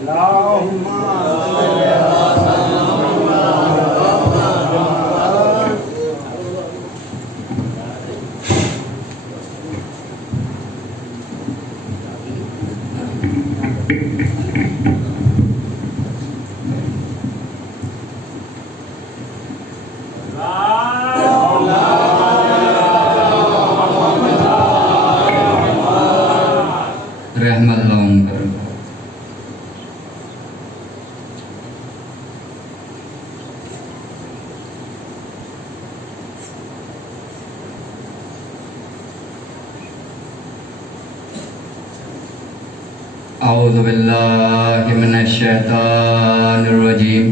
اللهم صل على رحم اللہ کرم. اعوذ باللہ من الشیطان الرجیم.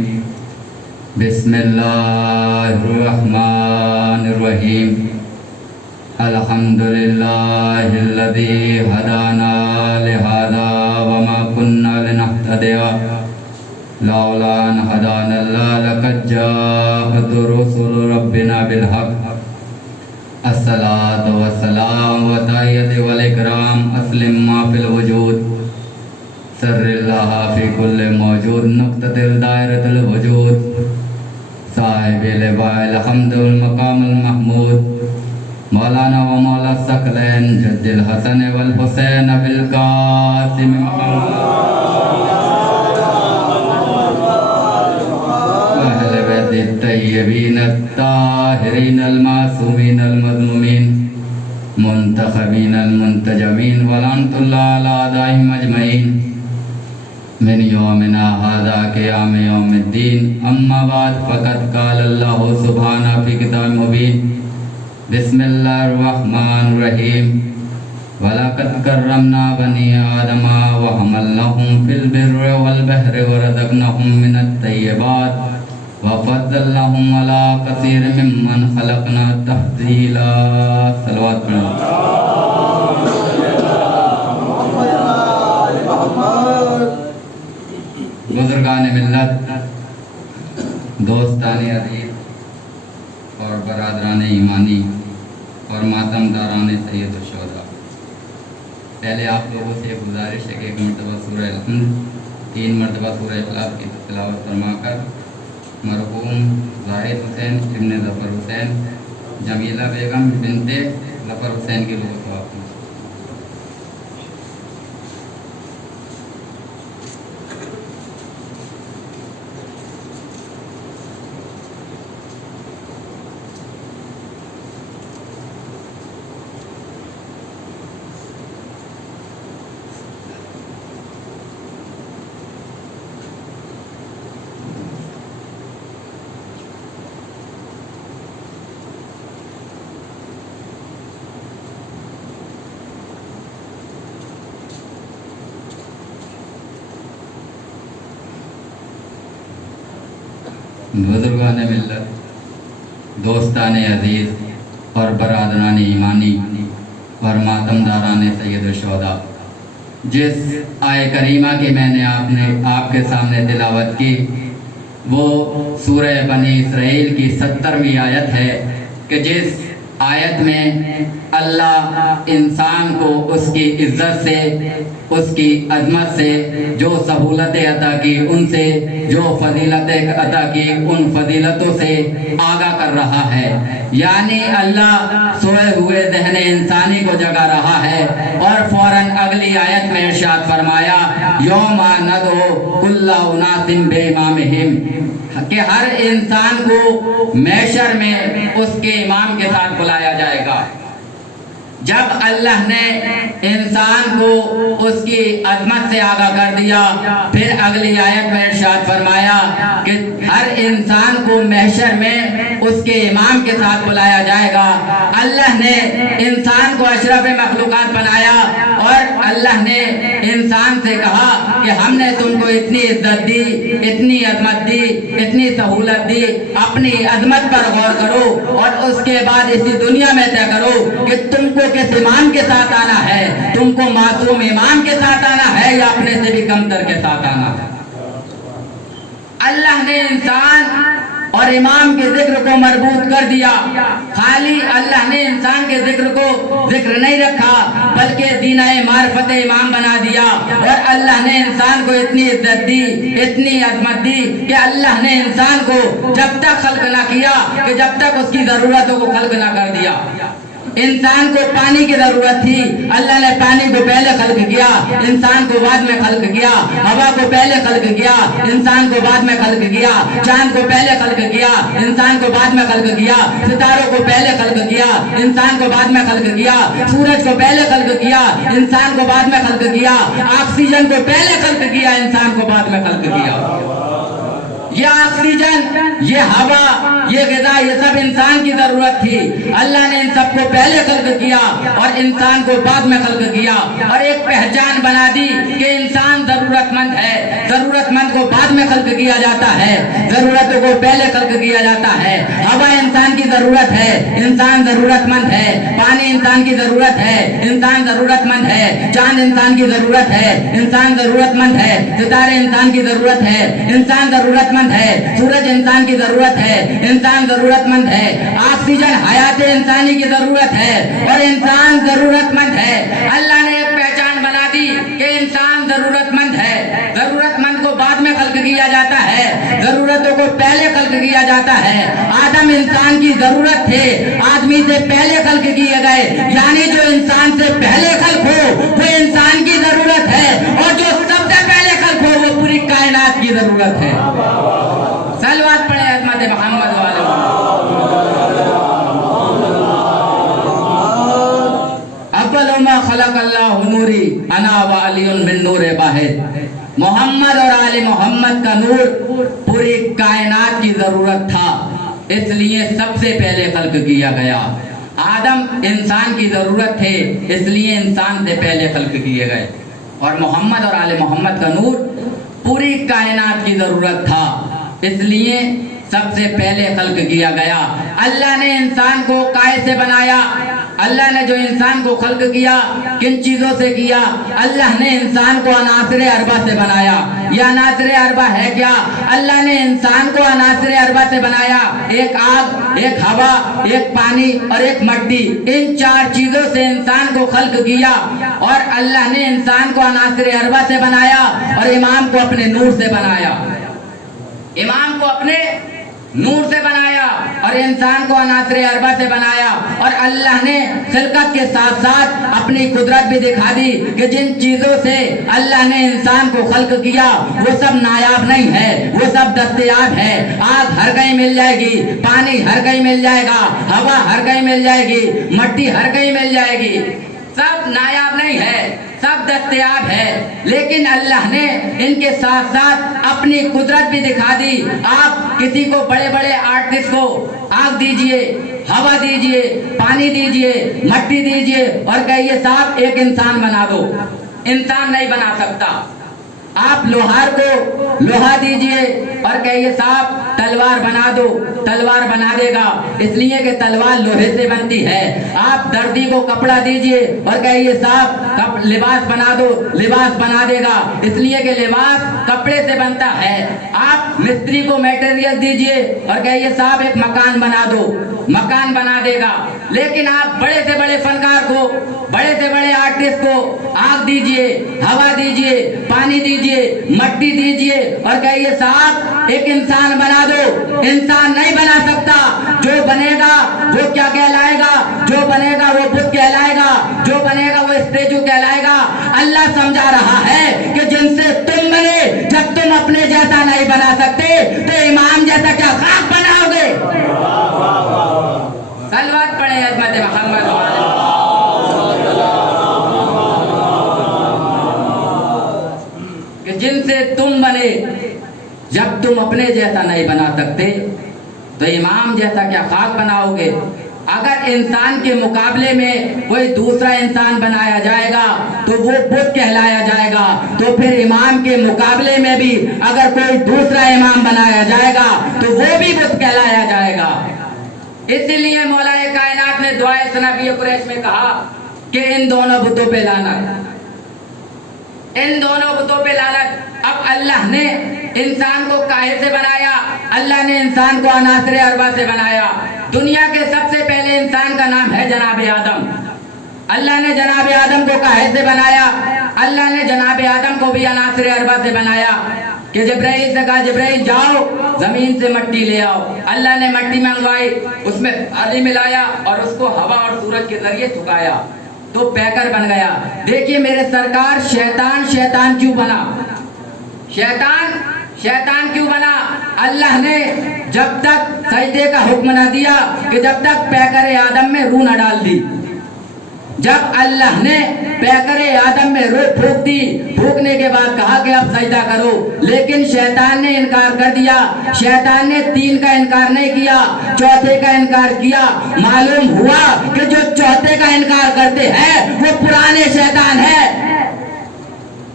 بسم اللہ الرحمن الرحیم. الحمدللہ الذی ہدانا لہذا وما كنا لنہتدی لولا ان ہدانا اللہ لقد جاءت رسل ربنا بالحق. الصلاۃ والسلام والتحیۃ والاکرام. اسلم ما فی الوجود سر اللہ فی کل موجود. نقطۃ دائرۃ الوجود. صاحب لواء الحمد والمقام المحمود. مولانا و مولا الثقلین جد الحسن والحسین بالقاسم اہل بیت الطیبین الطاہرین المعصومین المظلومین منتخبین المنتجبین ولعنت اللہ علی اعدائہم اجمعین من یومنا ھذا قیام یوم الدین. اما بعد فقد قال اللہ سبحانہ فی کتاب مبین. بسم اللہ الرحمن الرحیم. وَلَقَدْ كَرَّمْنَا بَنِي آدَمَ وَحَمَلْنَاهُمْ فِي الْبِرِّ وَالْبَحْرِ وَرَزَقْنَاهُم مِّنَ الطَّيِّبَاتِ وَفَضَّلْنَاهُمْ عَلَىٰ كَثِيرٍ مِّمَّنْ خَلَقْنَا تَفْضِيلًا. صلوات پڑھیں. بزرگان ملت، دوستان عزیز اور برادران ایمانی اور ماتم داران سید الشہداء، پہلے آپ لوگوں سے گزارش ہے کہ ایک مرتبہ سورہ الحمد 3 مرتبہ سورہ اخلاص کی تلاوت فرما کر مرحوم زاہد حسین ابن ظفر حسین جمیلہ بیگم بنت ظفر حسین کے لوگوں کو آپ بزرگان ملت، دوستان عزیز اور برادران ایمانی اور ماتم داران سید الشہداء، جس آیہ کریمہ کی میں نے آپ کے سامنے تلاوت کی وہ سورہ بنی اسرائیل کی 70ویں آیت ہے کہ جس آیت میں اللہ انسان کو اس کی عزت سے، اس کی عظمت سے، جو سہولتیں عطا کی ان سے، جو فضیلتیں عطا کی ان فضیلتوں سے آگاہ کر رہا ہے. یعنی اللہ سوئے ہوئے ذہن انسانی کو جگا رہا ہے اور فوراً اگلی آیت میں ارشاد فرمایا یوم ندعو کل اناس بامامہم، کہ ہر انسان کو محشر میں اس کے امام کے ساتھ بلایا جائے گا. جب اللہ نے انسان کو اس کی عظمت سے آگاہ کر دیا، پھر اگلی آیت میں ارشاد فرمایا کہ ہر انسان کو محشر میں اس کے امام کے ساتھ بلایا جائے گا. اللہ نے انسان کو اشرف مخلوقات بنایا اور اللہ نے انسان سے کہا کہ ہم نے تم کو اتنی عزت دی، اتنی عظمت دی، اتنی سہولت دی، اپنی عظمت پر غور کرو اور اس کے بعد اسی دنیا میں طے کرو کہ تم کو کس امام کے ساتھ آنا ہے. تم کو معصوم امام کے ساتھ آنا ہے یا اپنے سے بھی کمتر کے ساتھ آنا ہے. اللہ نے انسان اور امام کے ذکر کو مربوط کر دیا. خالی اللہ نے انسان کے ذکر کو ذکر نہیں رکھا بلکہ دینہ معرفت امام بنا دیا. اور اللہ نے انسان کو اتنی عزت دی, اتنی عظمت دی کہ اللہ نے انسان کو جب تک خلق نہ کیا کہ جب تک اس کی ضرورتوں کو خلق نہ کر دیا. انسان کو پانی کی ضرورت تھی, اللہ نے پانی کو پہلے خلق کیا, انسان کو بعد میں خلق کیا. ہوا کو پہلے خلق کیا, انسان کو بعد میں خلق کیا. چاند کو پہلے خلق کیا, انسان کو بعد میں خلق کیا. ستاروں کو پہلے خلق کیا, انسان کو بعد میں خلق کیا. سورج کو پہلے خلق کیا, انسان کو بعد میں خلق کیا. آکسیجن کو پہلے خلق کیا, انسان کو بعد میں خلق کیا. یہ آکسیجن, یہ ہوا, یہ غذا, یہ سب انسان کی ضرورت تھی. اللہ نے ان سب کو پہلے خلق کیا اور انسان کو بعد میں خلق کیا, اور ایک پہچان بنا دی کہ انسان ضرورت مند ہے. ضرورت مند کو بعد میں خلق کیا جاتا ہے, ضرورتوں کو پہلے خلق کیا جاتا ہے. ہوا انسان کی ضرورت ہے, انسان ضرورت مند ہے. پانی انسان کی ضرورت ہے, انسان ضرورت مند ہے. چاند انسان کی ضرورت ہے, انسان ضرورت مند ہے. ستارے انسان کی ضرورت ہے, انسان ضرورت مند ہے. سورج انسان کی ضرورت ہے, انسان ضرورت مند ہے. آکسیجن حیات انسانی کی ضرورت ہے اور انسان ضرورت مند ہے. اللہ نے ایک پہچان بنا دی کہ انسان ضرورت مند ہے. ضرورت مند کو بعد میں خلق کیا جاتا ہے, ضرورتوں کو پہلے خلق کیا جاتا ہے. آدم انسان کی ضرورت تھے, آدمی سے پہلے خلق کیے گئے, یعنی جو انسان سے پہلے خلق ہو وہ انسان کی ضرورت ہے, اور جو سب سے پہلے خلق ہو وہ پوری کائنات کی ضرورت ہے. صلوات پڑھیں عظمت محمد والے. اول ما خلق اللہ نوری انا وعلی من نور واحد. محمد اور آل محمد کا نور پوری کائنات کی ضرورت تھا, اس لیے سب سے پہلے خلق کیا گیا. آدم انسان کی ضرورت تھے, اس لیے انسان سے پہلے خلق کیے گئے. اور محمد اور آل محمد کا نور پوری کائنات کی ضرورت تھا, اس لیے سب سے پہلے خلق کیا گیا. اللہ نے انسان کو کائے سے بنایا. اللہ نے جو انسان کو خلق کیا کن چیزوں سے کیا؟ اللہ نے انسان کو عناصر اربع سے بنایا. یہ عناصر اربع ہے کیا؟ اللہ نے انسان کو عناصر اربع سے بنایا. ایک آگ, ایک ہوا, ایک پانی اور ایک مٹی. ان چار چیزوں سے انسان کو خلق کیا, اور اللہ نے انسان کو عناصر اربع سے بنایا اور امام کو اپنے نور سے بنایا. امام کو اپنے نور سے بنایا اور انسان کو عناصر اربع سے بنایا. اور اللہ نے خلقت کے ساتھ ساتھ اپنی قدرت بھی دکھا دی کہ جن چیزوں سے اللہ نے انسان کو خلق کیا وہ سب نایاب نہیں ہے, وہ سب دستیاب ہے. آگ ہر کہیں مل جائے گی, پانی ہر کہیں مل جائے گا, ہوا ہر کہیں مل جائے گی, مٹی ہر کہیں مل جائے گی. سب نایاب نہیں ہے, سب دستیاب ہے, لیکن اللہ نے ان کے ساتھ ساتھ اپنی قدرت بھی دکھا دی. آپ کسی کو بڑے بڑے آرٹسٹ کو آگ دیجئے, ہوا دیجئے, پانی دیجئے, مٹی دیجئے اور کہیے صاحب ایک انسان بنا دو, انسان نہیں بنا سکتا. آپ لوہار کو لوہا دیجئے اور کہیے صاحب تلوار بنا دو, تلوار بنا دے گا, اس لیے کہ تلوار لوہے سے بنتی ہے. آپ دردی کو کپڑا دیجئے اور کہیے صاحب لباس بنا دو, لباس بنا دے گا, اس لیے کہ لباس کپڑے سے بنتا ہے. آپ مستری کو میٹیریل دیجئے اور کہیے صاحب ایک مکان بنا دو, مکان بنا دے گا. لیکن آپ بڑے سے بڑے فنکار کو, بڑے سے بڑے آرٹسٹ کو آگ دیجئے, ہوا دیجئے, پانی دیجئے, مٹی دیجئے اور کہیے صاحب ایک انسان بنا دو, انسان نہیں بنا سکتا. جو بنے گا وہ کیا کہلائے گا؟ جو بنے گا وہ بت کہلائے گا, جو بنے گا وہ اسٹیچو کہلائے گا. اللہ سمجھا رہا ہے کہ جن سے تم بنے, جب تم اپنے جیسا نہیں بنا سکتے تو امام جیسا کیا خاک بناؤ گے؟ صلوات پڑھیں عظمت محمد. کہ جن سے تم بنے, جب تم اپنے جیسا نہیں بنا سکتے تو امام جیسا کیا خاک بناؤ گے؟ اگر انسان کے مقابلے میں کوئی دوسرا انسان بنایا جائے گا تو وہ بت کہلایا جائے گا, تو پھر امام کے مقابلے میں بھی اگر کوئی دوسرا امام بنایا جائے گا تو وہ بھی بت کہلایا جائے گا. اسی لیے مولا کائنات نے دعائے سنبی قریش میں کہا کہ ان دونوں بتوں پہ لعنت, ان دونوں بتوں پہ لعنت. اب اللہ نے انسان کو کاہے سے بنایا؟ اللہ نے انسان کو عناصر اربع سے بنایا. دنیا کے سب سے پہلے انسان کا نام ہے جناب آدم. اللہ نے جناب آدم کو کہے سے بنایا. اللہ نے جناب آدم کو بھی عناصر اربع سے بنایا کہ جبرائیل سے کہا جبرائیل جاؤ زمین سے مٹی لے آؤ. اللہ نے مٹی منگوائی, اس میں پانی ملایا اور اس کو ہوا اور سورج کے ذریعے سکھایا تو پیکر بن گیا. دیکھیے میرے سرکار, شیطان کیوں بنا؟ شیطان کیوں بنا؟ اللہ نے جب تک سجدے کا حکم نہ دیا کہ جب تک پیکر آدم میں روح نہ ڈال دی. جب اللہ نے پیکر آدم میں روح پھونک دی, پھونکنے کے بعد کہا کہ اب سجدہ کرو, لیکن شیطان نے انکار کر دیا. شیطان نے 3 کا انکار نہیں کیا, چوتھے کا انکار کیا. معلوم ہوا کہ جو چوتھے کا انکار کرتے ہیں وہ پرانے شیطان ہے.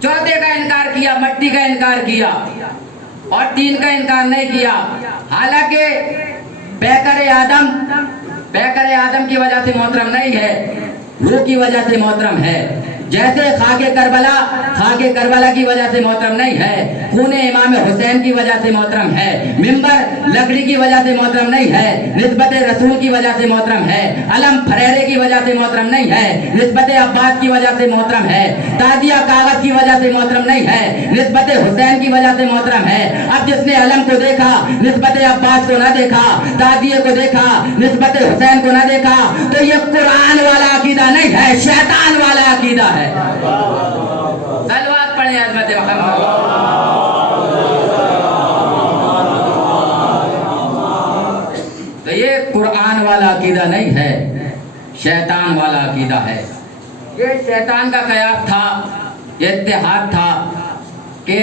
چوتھے کا انکار کیا, مٹی کا انکار کیا اور 3 کا انکار نہیں کیا. حالانکہ پیکر آدم کی وجہ سے محترم نہیں ہے, روح کی وجہ سے محترم ہے. جیسے خاک کربلا کی وجہ سے محترم نہیں ہے, خون امام حسین کی وجہ سے محترم ہے, منبر لکڑی کی وجہ سے محترم نہیں ہے, نسبت رسول کی وجہ سے محترم ہے, علم فریرے کی وجہ سے محترم نہیں ہے, نسبت عباس کی وجہ سے محترم ہے, تازیہ کاغذ کی وجہ سے محترم نہیں ہے, نسبت حسین کی وجہ سے محترم ہے. اب جس نے علم کو دیکھا نسبت عباس کو نہ دیکھا, تازیہ کو دیکھا نسبت حسین کو نہ دیکھا, تو یہ قرآن والا عقیدہ نہیں ہے, شیطان والا عقیدہ ہے. صلوات پڑھیں عظمت محمد. تو یہ قرآن والا عقیدہ نہیں ہے, شیطان والا عقیدہ ہے. یہ شیطان کا قیاس تھا, یہ اتحاد تھا کہ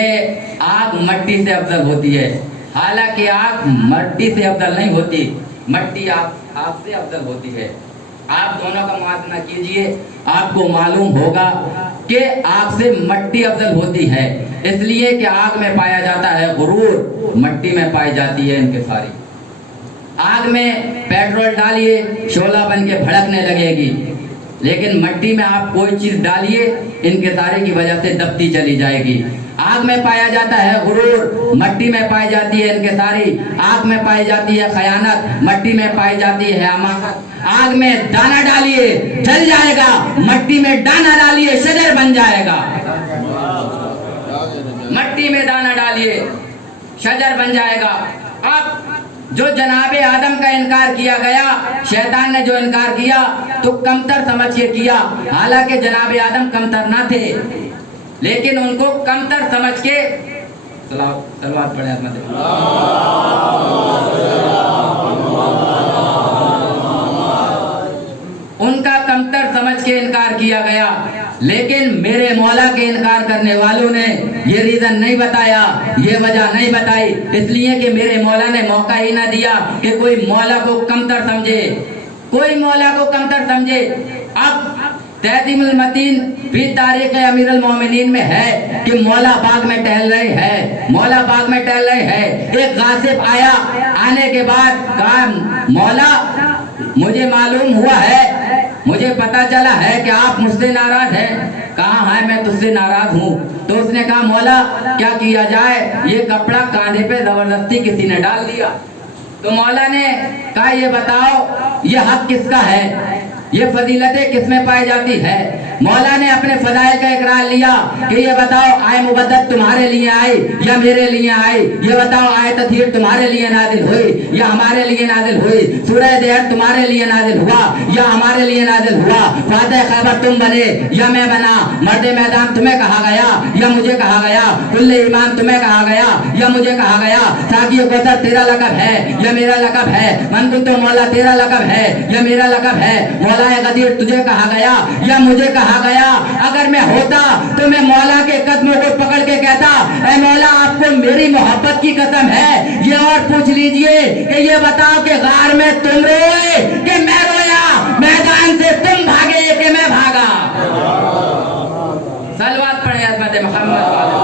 آگ مٹی سے افضل ہوتی ہے. حالانکہ آگ مٹی سے افضل نہیں ہوتی, مٹی آگ سے افضل ہوتی ہے. آپ دونوں کا موازنہ کیجئے, آپ کو معلوم ہوگا کہ آگ سے مٹی افضل ہوتی ہے, اس لیے کہ آگ میں پایا جاتا ہے غرور, مٹی میں پائی جاتی ہے انکساری. آگ میں پیٹرول ڈالیے شعلہ بن کے بھڑکنے لگے گی, لیکن مٹی میں آپ کوئی چیز ڈالیے انکساری کی وجہ سے دبتی چلی جائے گی. آگ میں پایا جاتا ہے غرور, مٹی میں پائی جاتی ہے انکساری. آگ میں پائی جاتی ہے خیانت, مٹی میں پائی جاتی ہے حماقت. آگ میں دانا ڈالیے جل جائے گا, مٹی میں دانا ڈالیے شجر بن جائے گا. مٹی میں دانا ڈالیے شجر بن جائے گا. اب جو جناب آدم کا انکار کیا گیا, شیطان نے جو انکار کیا تو کمتر سمجھ کے کیا. حالانکہ جناب آدم کمتر نہ تھے, لیکن ان کو کمتر سمجھ کے صلوات پڑھیں عظمت. ان کا کمتر سمجھ کے انکار کیا گیا, لیکن میرے مولا کے انکار کرنے والوں نے یہ ریزن نہیں بتایا, یہ وجہ نہیں بتائی, اس لیے کہ میرے مولا نے موقع ہی نہ دیا کہ کوئی مولا کو کمتر سمجھے, کوئی مولا کو کمتر سمجھے. اب تہذیب المتین فی تاریخ امیر المومنین میں ہے کہ مولا باغ میں ٹہل رہے ہیں, مولا باغ میں ٹہل رہے ہیں, ایک غاصب آیا, آنے کے بعد کہا مولا مجھے معلوم ہوا ہے, مجھے پتا چلا ہے کہ آپ مجھ سے ناراض ہیں. کہا ہے میں تجھ سے ناراض ہوں. تو اس نے کہا مولا کیا کیا جائے, یہ کپڑا کاندھے پہ زبردستی کسی نے ڈال دیا. تو مولا نے کہا یہ بتاؤ یہ حق کس کا ہے, یہ فضیلتیں کس میں پائی جاتی ہے. مولا نے اپنے فضائل کا اقرار لیا کہ یہ بتاؤ آئے مبدت تمہارے لیے آئی یا میرے لیے آئی, یہ بتاؤ آئے تطہیر تمہارے لیے نازل ہوئی یا ہمارے لیے نازل ہوئی, سورہ دہر تمہارے لیے نازل ہوا یا ہمارے لیے نازل ہوا, فاتح خیبر تم بنے یا میں بنا, مرد میدان تمہیں کہا گیا یا مجھے کہا گیا, کل ایمان تمہیں کہا گیا یا مجھے کہا گیا, ساقی کوثر تیرا لقب ہے یا میرا لقب ہے, من کنت مولا تیرا لقب ہے یا میرا لقب ہے, مولا غدیر تجھے کہا گیا یا مجھے کہا گیا. اگر میں ہوتا تو میں مولا کے قدموں کو پکڑ کے کہتا اے مولا آپ کو میری محبت کی قسم ہے. یہ اور پوچھ لیجئے کہ یہ بتاؤ کہ غار میں تم روئے کہ میں رویا, میدان سے تم بھاگے کہ میں بھاگا. صلوات پڑھیں عظمت محمد والے.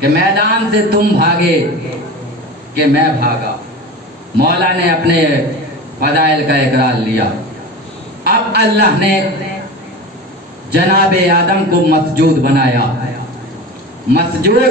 کہ میدان سے تم بھاگے کہ میں بھاگا. مولا نے اپنے فضائل کا اقرار لیا. اب اللہ نے جناب آدم کو مسجود بنایا. مسجود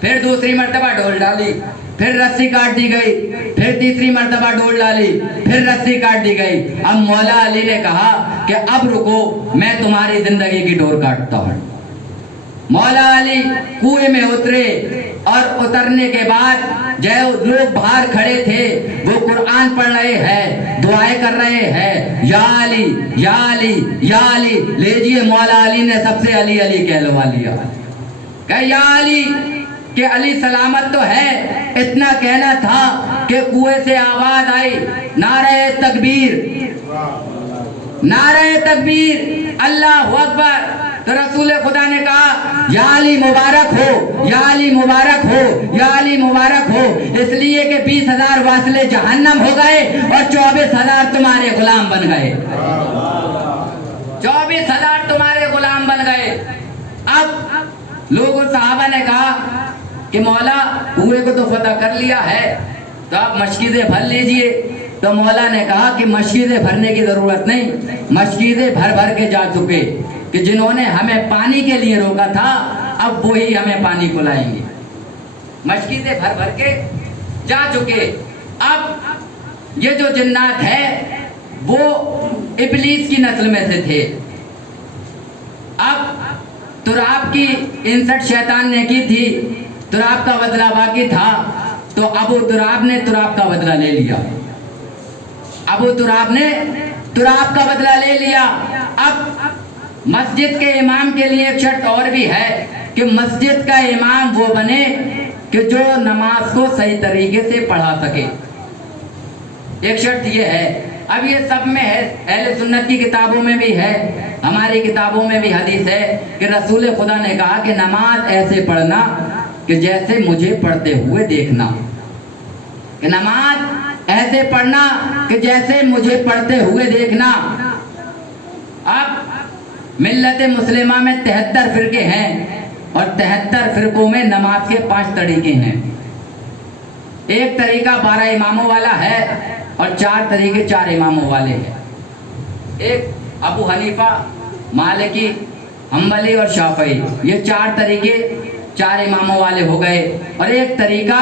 پھر دوسری مرتبہ ڈول ڈالی، پھر رسی کاٹ دی گئی، پھر تیسری مرتبہ ڈول ڈالی، پھر رسی کاٹ دی گئی۔ اب مولا علی نے کہا کہ اب رکو، میں تمہاری زندگی کی ڈور کاٹتا ہوں۔ مولا علی کنویں میں اترے اور اترنے کے بعد جو لوگ باہر کھڑے تھے وہ قرآن پڑھ رہے ہیں، دعائیں کر رہے ہیں، یا علی یا علی یا علی۔ لیجئے مولا علی نے سب سے علی علی کہلوا لیا کہ یا علی، کہ علی سلامت تو ہے۔ اتنا کہنا تھا کہ کنویں سے آواز آئی، نعرہ تکبیر، نعرہ تکبیر، اللہ اکبر۔ تو رسول خدا نے کہا یا علی مبارک ہو، یا علی مبارک ہو، یا علی مبارک ہو، اس لیے کہ 20,000 واصلے جہنم ہو گئے اور 24,000 تمہارے غلام بن گئے، 24,000 تمہارے غلام بن گئے۔ اب لوگوں صحابہ نے کہا کہ مولا کنویں کو تو فتح کر لیا ہے، تو آپ مشکیزیں بھر لیجئے۔ تو مولا نے کہا کہ مشکیزیں بھرنے کی ضرورت نہیں، مشکیزیں بھر بھر کے جا چکے کہ جنہوں نے ہمیں پانی کے لیے روکا تھا اب وہی ہمیں پانی پلائیں گے۔ مشکیزیں بھر بھر کے جا چکے۔ اب یہ جو جنات ہے وہ ابلیس کی نسل میں سے تھے۔ اب تراب کی 59 شیطان نے کی تھی، تراب کا بدلہ باقی تھا، تو ابو تراب نے تراب کا بدلہ لے لیا، ابو تراب نے تراب کا بدلہ لے لیا۔ اب مسجد کے امام کے لیے ایک شرط اور بھی ہے کہ مسجد کا امام وہ بنے کہ جو نماز کو صحیح طریقے سے پڑھا سکے، ایک شرط یہ ہے۔ اب یہ سب میں ہے، اہل سنت کی کتابوں میں بھی ہے، ہماری کتابوں میں بھی حدیث ہے کہ رسول خدا نے کہا کہ نماز ایسے پڑھنا کہ جیسے مجھے پڑھتے ہوئے دیکھنا، کہ نماز ایسے پڑھنا کہ جیسے مجھے پڑھتے ہوئے دیکھنا۔ اب ملت مسلمہ میں 73 فرقے ہیں اور 73 فرقوں میں نماز کے 5 طریقے ہیں۔ ایک طریقہ 12 اماموں والا ہے اور 4 طریقے 4 اماموں والے ہیں۔ ایک ابو حنیفہ، مالکی، حنبلی اور شافعی، یہ 4 طریقے 4 اماموں والے ہو گئے، اور ایک طریقہ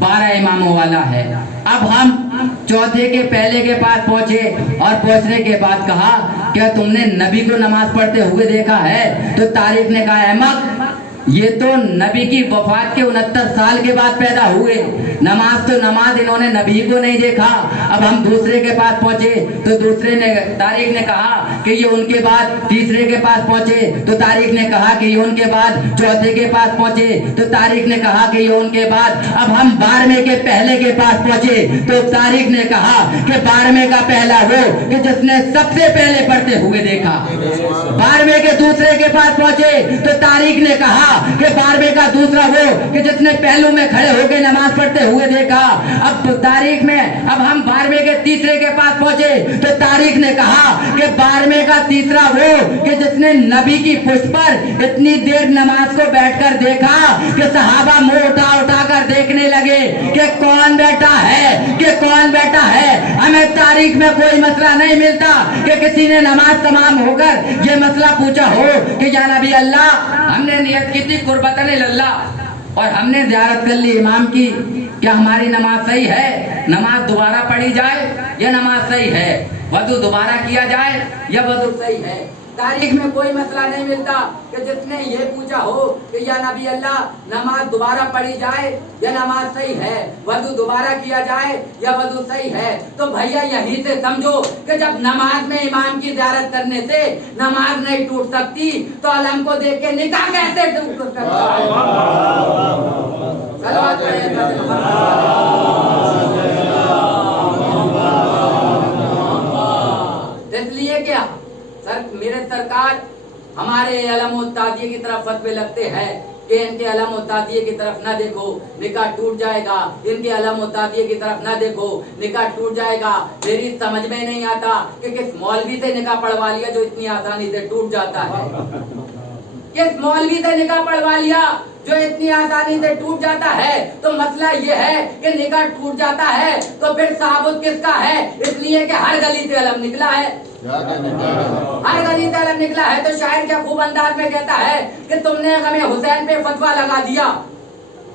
12 اماموں والا ہے۔ اب ہم چوتھے کے پہلے کے پاس پہنچے اور پہنچنے کے بعد کہا کیا تم نے نبی کو نماز پڑھتے ہوئے دیکھا ہے؟ تو تاریخ نے کہا احمد یہ تو نبی کی وفات کے 69 سال کے بعد پیدا ہوئے، نماز تو نماز، انہوں نے نبی کو نہیں دیکھا۔ اب ہم دوسرے کے پاس پہنچے تو دوسرے نے، تاریخ نے کہا کہ یہ ان کے بعد تیسرے کے پاس پہنچے تو تاریخ نے کہا کہ یہ ان کے بعد چوتھے کے پاس پہنچے تو تاریخ نے کہا کہ یہ ان کے بعد، اب ہم 12ویں کے پہلے کے پاس پہنچے تو تاریخ نے کہا کہ 12ویں کا پہلا وہ کہ جس نے سب سے پہلے پڑھتے ہوئے دیکھا۔ 12ویں کے دوسرے کے پاس پہنچے تو تاریخ نے کہا کہ 12ویں کا دوسرا وہ کہ جس نے پہلو میں کھڑے ہو کے نماز پڑھتے ہوئے دیکھا۔ اب تاریخ میں اب ہم 12ویں کے تیسرے کے پاس پہنچے تو تاریخ نے کہا کہ 12ویں کا تیسرا وہ کہ جس نے نبی کی پشت پر اتنی دیر نماز کو بیٹھ کر دیکھا کہ صحابہ منہ اٹھا اٹھا کر دیکھنے لگے کہ کون بیٹا ہے، کہ کون بیٹا ہے۔ ہمیں تاریخ میں کوئی مسئلہ نہیں ملتا کہ کسی نے نماز تمام ہو کر یہ مسئلہ پوچھا ہو کہ یا نبی اللہ ہم نے نیت کی تھی قربتاً اللہ اور ہم نے زیارت کر لی امام کی، کیا ہماری نماز صحیح ہے؟ نماز دوبارہ پڑھی جائے یا نماز صحیح ہے؟ وضو دوبارہ کیا جائے یا وضو صحیح ہے؟ تاریخ میں کوئی مسئلہ نہیں ملتا کہ جس نے یہ پوچھا ہو کہ یا نبی اللہ نماز دوبارہ پڑھی جائے یا نماز صحیح ہے، وضو دوبارہ کیا جائے یا وضو صحیح ہے۔ تو بھیا یہیں سے سمجھو کہ جب نماز میں امام کی زیارت کرنے سے نماز نہیں ٹوٹ سکتی تو علم کو دیکھ کے نکاح کیسے ٹوٹ سکتا ہے؟ اس لیے کیا میرے سرکار ہمارے علم و تعدیے کی طرف فتوے لگتے ہیں کہ ان کے علم و تعدیے کی طرف نہ دیکھو نکاح ٹوٹ جائے گا، ان کے علم و تعدیے کی طرف نہ دیکھو نکاح ٹوٹ جائے گا۔ میری سمجھ میں نہیں آتا کہ کس مولوی سے نکاح پڑھوا لیا جو اتنی آسانی سے ٹوٹ جاتا ہے، کس مولوی سے نکاح پڑھوا لیا جو اتنی آسانی سے ٹوٹ جاتا ہے۔ تو مسئلہ یہ ہے کہ نکاح ٹوٹ جاتا ہے تو پھر ثابت کس کا ہے؟ اس لیے کہ ہر گلی سے علم نکلا ہے، ہر گلی سے علم نکلا ہے۔ تو شاعر کیا خوب انداز میں کہتا ہے کہ تم نے غم حسین پہ فتویٰ لگا دیا،